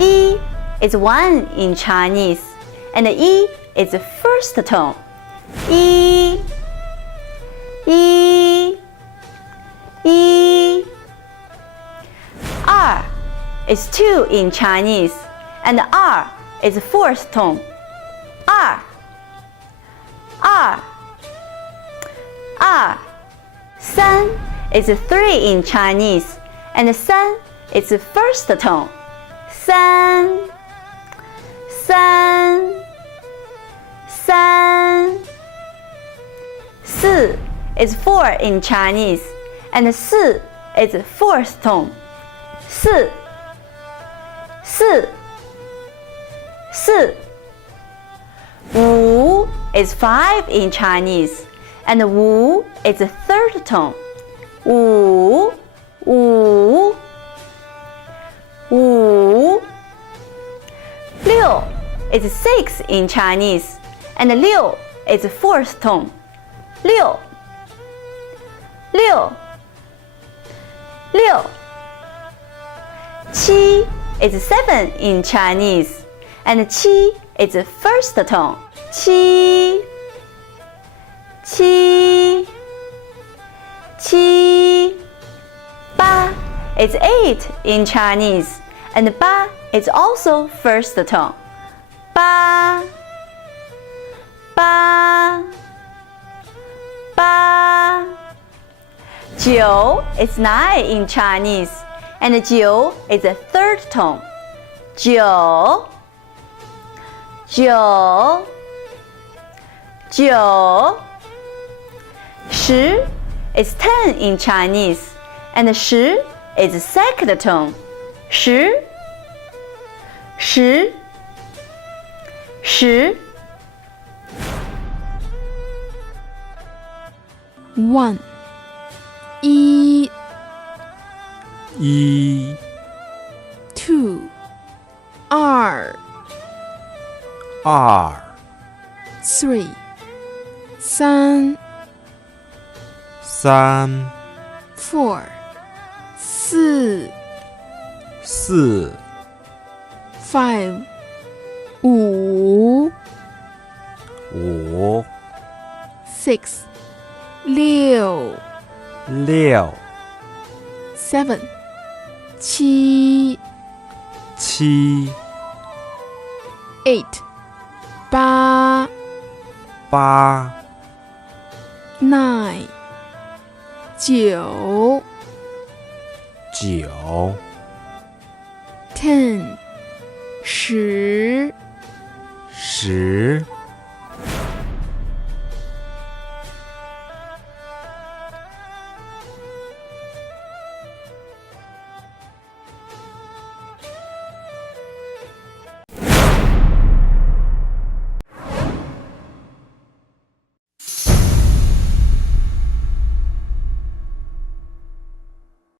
E is 1 in Chinese, and the E is the first tone. E, E, E. R is 2 in Chinese, and the R is the fourth tone. R, R, R. San is 3 in Chinese, and the san is the first tone. San, san, san. Si is 4 in Chinese, and the si is the fourth tone. Si, si, si. Wu is 5 in Chinese, and the wu is the third tone. Wu, wu, wu. Liu is 6 in Chinese, and the liu is the fourth tone. Liu, liu, liu. Qi is 7 in Chinese, and the qi is the first tone. Qi, qi, qi. Ba is 8 in Chinese, and the ba is also first tone. Ba, ba, ba. Jiu is 9 in Chinese, and the jiu is the third tone. Jiu, jiu, jiu. Shi is 10 in Chinese, and the shi is the second tone. Shi, shi, shi. 1. 一 一 2. 二 二 3. 三 三 4. 四四 5. 五五 6. 六六 7. 七七 8. 八八 9. 九九 10. 十十